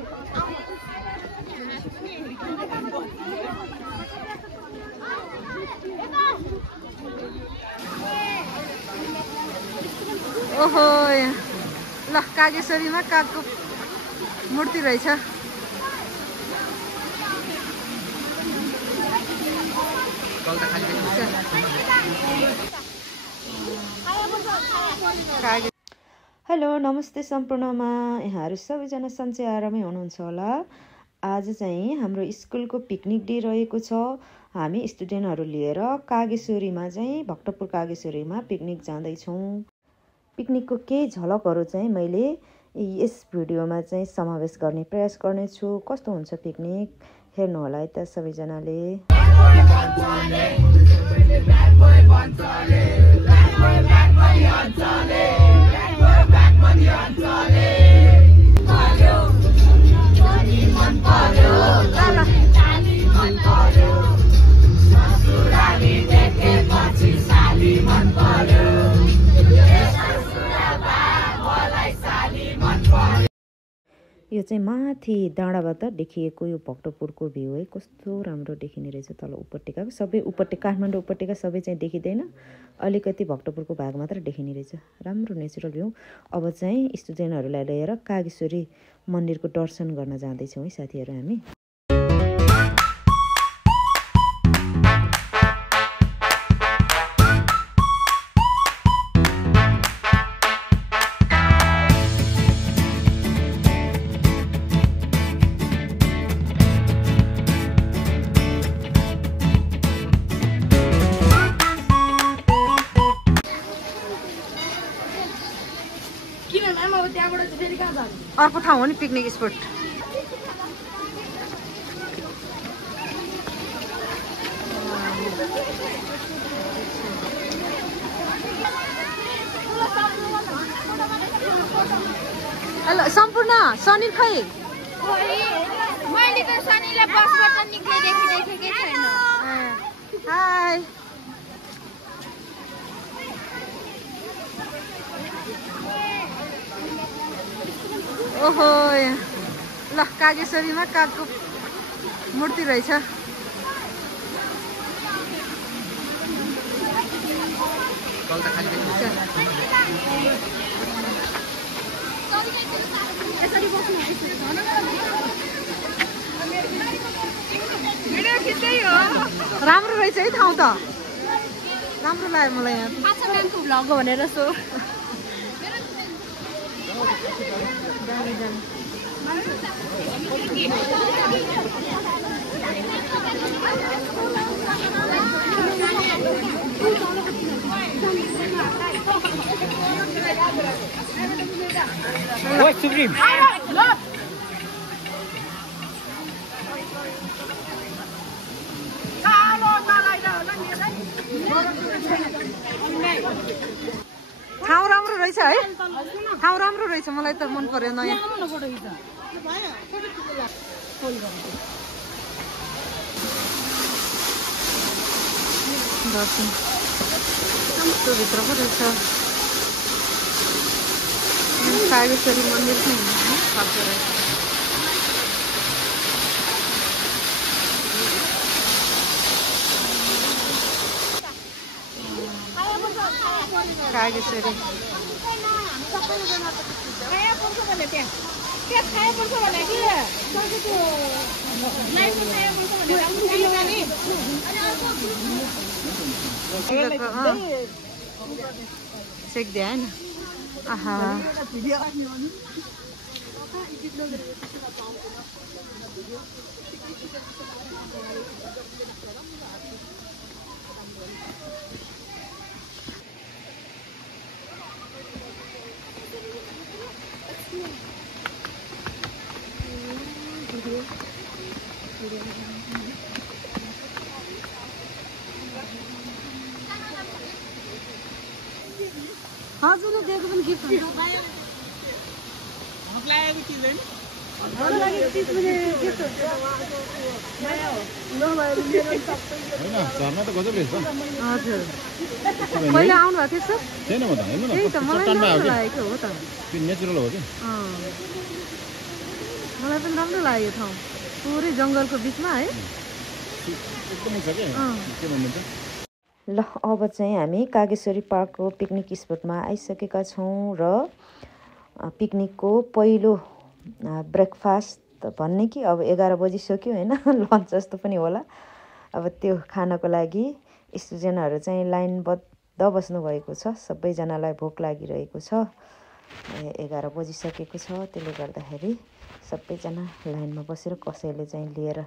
ओहो ल कागेश्वरीमा कागको मूर्ति रहेछ। हेलो नमस्ते सम्पूर्णमा, यहाँहरू सबैजना सन्चै आरामै हुनुहुन्छ होला। आज चाहिँ हाम्रो स्कुलको पिकनिक डे रहेको छ। हामी स्टुडेन्टहरू लिएर कागेश्वरीमा चाहिँ भक्तपुर कागेश्वरीमा पिकनिक जाँदैछौँ। पिकनिकको केही झलकहरू चाहिँ मैले यस भिडियोमा चाहिँ समावेश गर्ने प्रयास गर्नेछु। कस्तो हुन्छ पिकनिक हेर्नु होला है त सबैजनाले। यो चाहिँ माथि डाँडाबाट देखिएको यो भक्तपुरको भ्यू है। कस्तो राम्रो देखिने रहेछ तल उपत्यकाको सबै। उपत्यका काठमाडौँ उपत्यका सबै चाहिँ देखिँदैन, अलिकति भक्तपुरको भाग मात्र देखिने रहेछ। राम्रो नेचुरल भ्यू। अब चाहिँ स्टुडेन्टहरूलाई लिएर कागेश्वरी मन्दिरको दर्शन गर्न जाँदैछौँ है साथीहरू हामी। अर्को ठाउँ हो नि पिकनिक स्पोट। हेलो सम्पूर्ण सनिर खै? मैले त सनिलाई बसबाट निक्लेदेखि देखेकै छैन। हाय ओहो ल कागेश्वरीमा कागको मूर्ति रहेछ। राम्रो रहेछ है ठाउँ त, राम्रो लाग्यो मलाई यहाँ। भ्लग भनेर सो सुप्रिम ठाउँ राम्रो रहेछ है, ठाउँ राम्रो रहेछ। मलाई त मन पर्यो नयाँ। दर्शन कस्तो भित्र पो रहेछ कागेश्वरी मन्दिर चाहिँ खालको रहेछ। कागेश्वरी सेक्दै होइन। आहा हजुरले दिएको पनि गिफ्ट हुन्छ। हजुर पहिला आउनु भएको थियो सर? छैन म त हेर्नु न। त्यही त मलाई लागेको हो त। नेचुरल हो कि मलाई पनि राम्रो लाग्यो यो ठाउँ पुरै जङ्गलको बिचमा है एकदमै छ के भन्नुहुन्छ ल अब चाहिँ हामी कागेश्वरी पार्कको पिकनिक स्पटमा आइसकेका छौँ र पिकनिकको पहिलो ब्रेकफास्ट भन्ने कि अब 11 बजिसक्यो होइन लन्च जस्तो पनि होला अब त्यो खानको लागि स्टुडेन्टहरू चाहिँ लाइनबद्ध बस्नुभएको छ सबैजनालाई भोक लागिरहेको छ 11 बजिसकेको छ त्यसले गर्दाखेरि सबैजना लाइनमा बसेर कसैले चाहिँ लिएर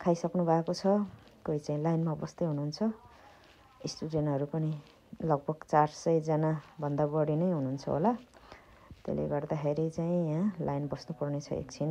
खाइसक्नु भएको छ कोही चाहिँ लाइनमा बस्दै हुनुहुन्छ स्टुडेन्टहरू पनि लगभग 400 जना भन्दा बढी नै हुनुहुन्छ होला त्यसले गर्दाखेरि चाहिँ यहाँ लाइन बस्नु पर्ने छ एकछिन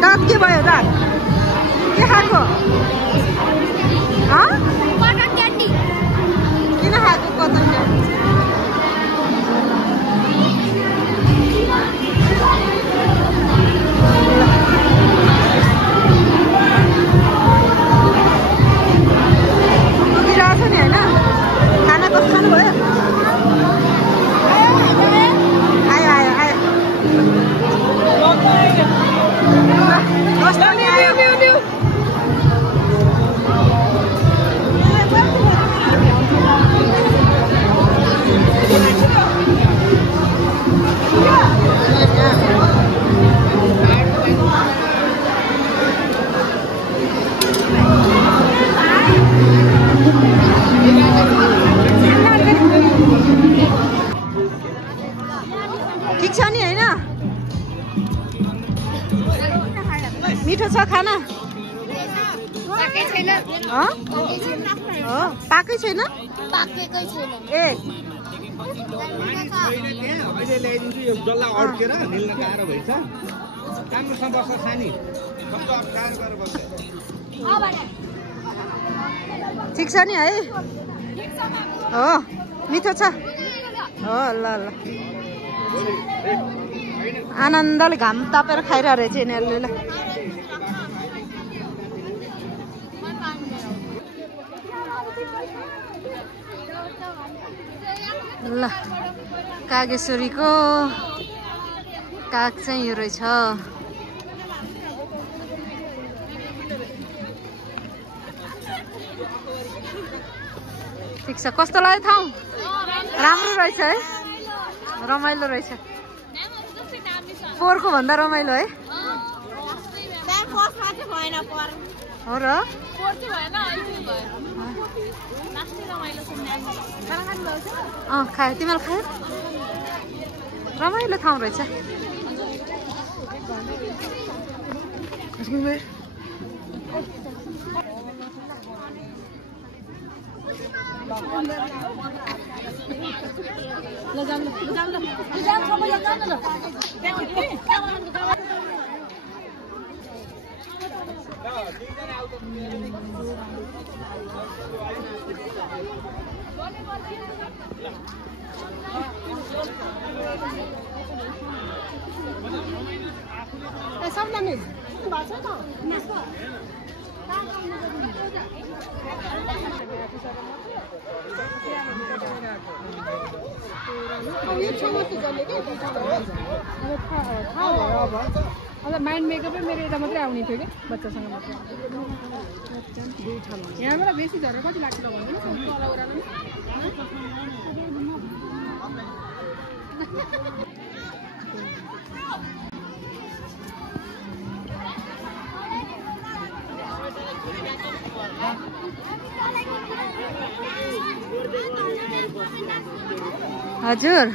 दाँत के भयो दाँत के खाएको किन खाएको कतन क्यान्डी पुगिरहेको छ नि होइन खाना कस्तो खानुभयो आयो आयो आयो ठिक छ नि होइन मिठो छ खाना पाकै छैन ए ठिक छ नि है हो मिठो छ हो ल ल आनन्दले घाम तापेर खाइरहेको रहेछ यिनीहरूले ल कागेश्वरीको काग चाहिँ यो रहेछ ठिक छ कस्तो लाग्यो ठाउँ राम्रो रहेछ है रमाइलो रहेछ पोहोरको भन्दा रमाइलो है हो र खायो तिमीले खायो रमाइलो ठाउँ रहेछ अन्त माइन्ड मेकअपै मेरो यता मात्रै आउने थियो कि बच्चासँग मात्रै यहाँबाट बेसी झरेर कति लाग्छ भन्दैन हजुर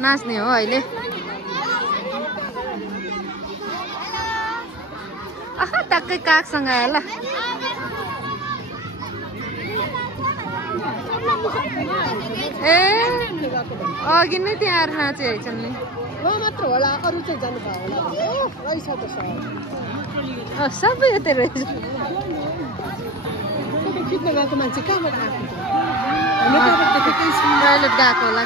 नाच्ने हो अहिले आहा टक्कै कागसँग आयो ल ए अघि नै त्यहाँ आएर नाचिरहेछन् नि मात्र होला अरू चाहिँ जानु भयो होला रहेछ त सबै यतै रहेछ खिच्न गएको मान्छे कहाँबाट आएको टोइलेट गएको होला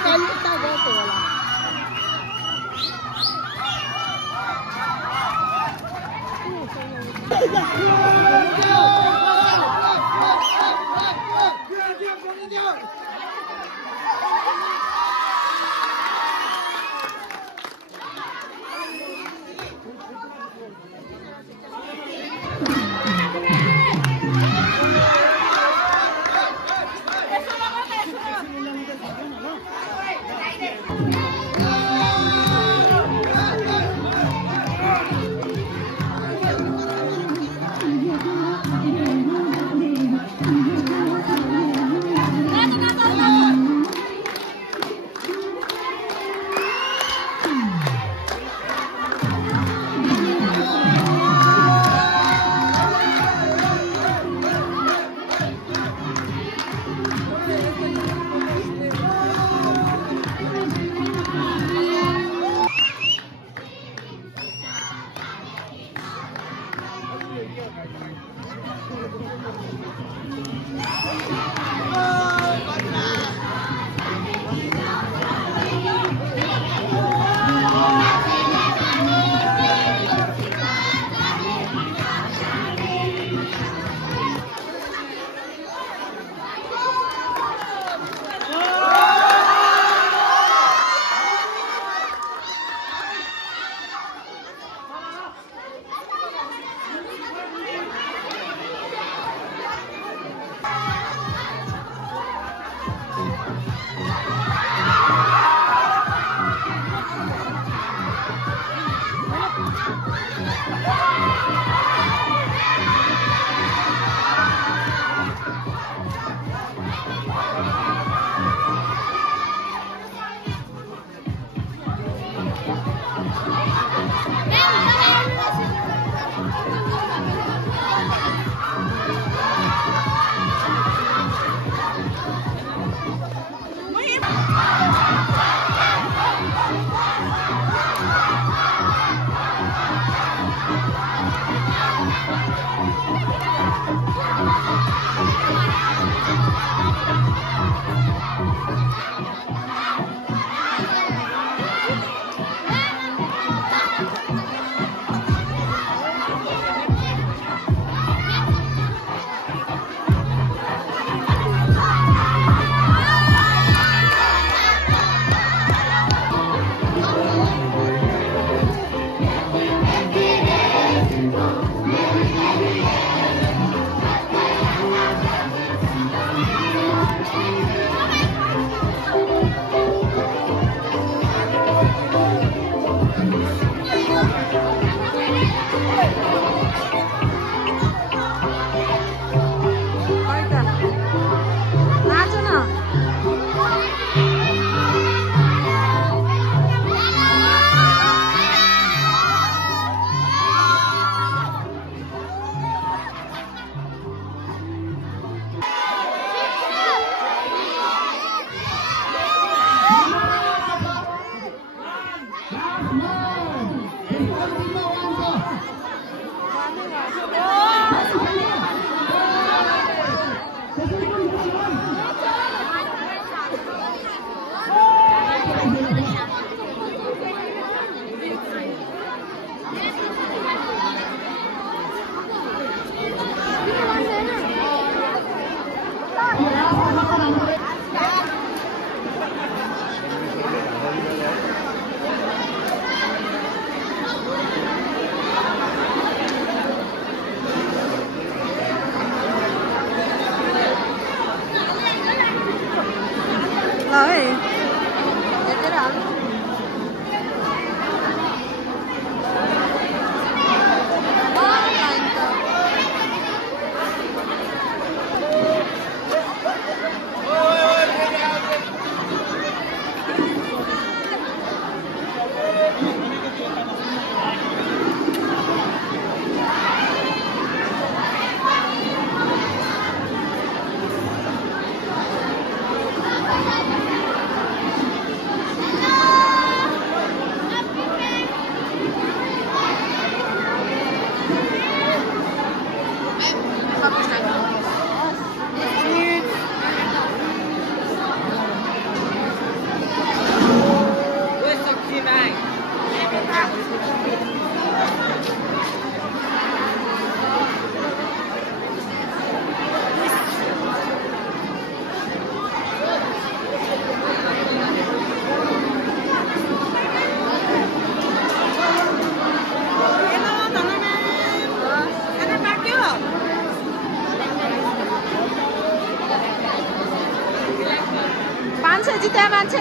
मान्छे जित्या मान्छे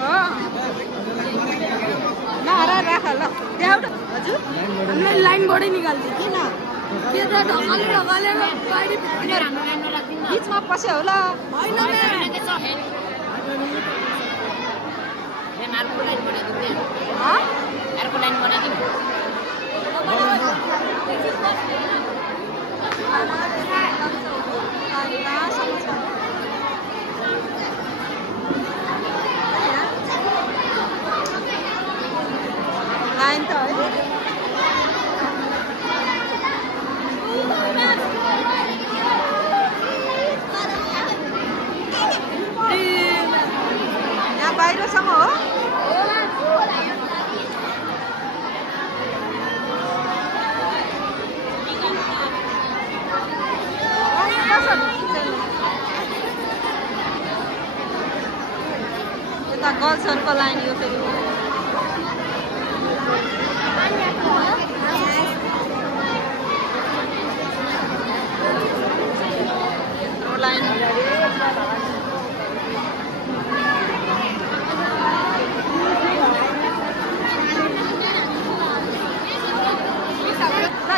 हो ल राख ल त्यहाँ हजुर हामीलाई लाइनबाटै निकाल्दियो किन के त ढकालेर गाडी बिचमा पस्यो होला होइन लाइन त है यहाँ बाहिरसम्म हो यता गर्ल्सहरूको लाइन यो फेरि लाइन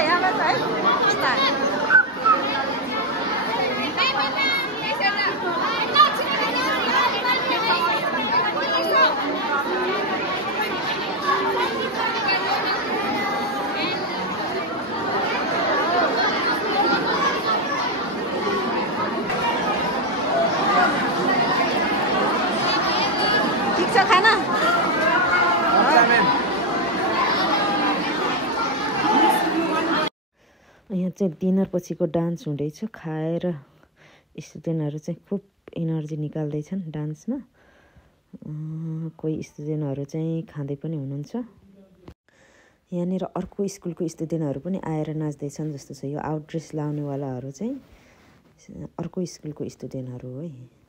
यहाँबाट है ठिक छ खाना यहाँ चाहिँ डिनर पछिको डान्स हुँदैछ खाएर स्टुडेन्टहरू चाहिँ खुब एनर्जी निकाल्दैछन् डान्समा कोही स्टुडेन्टहरू चाहिँ खाँदै पनि हुनुहुन्छ यहाँनिर अर्को स्कुलको स्टुडेन्टहरू पनि आएर नाच्दैछन् जस्तो छ यो आउट ड्रेस लाउनेवालाहरू चाहिँ अर्को स्कुलको स्टुडेन्टहरू हो है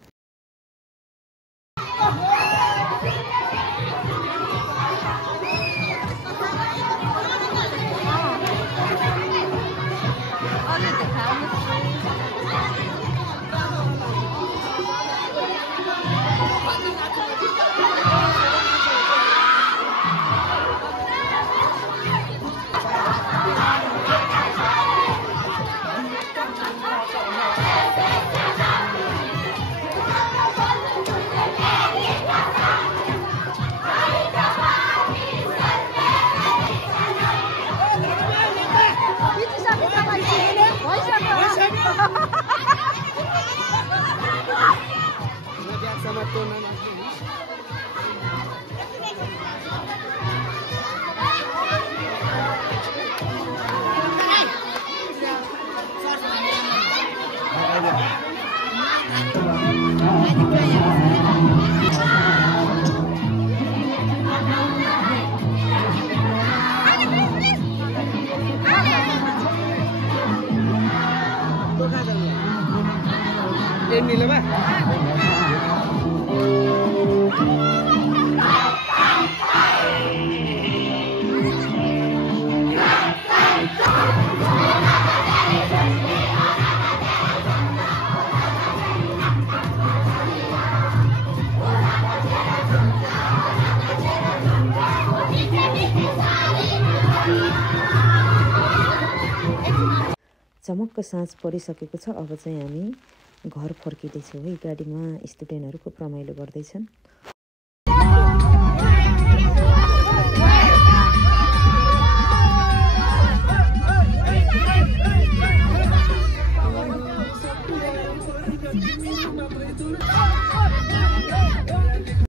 चमक्क साँझ परिसकेको छ अब चाहिँ हामी घर फर्किँदैछौँ है गाडीमा स्टुडेन्टहरू खुब रमाइलो गर्दैछन्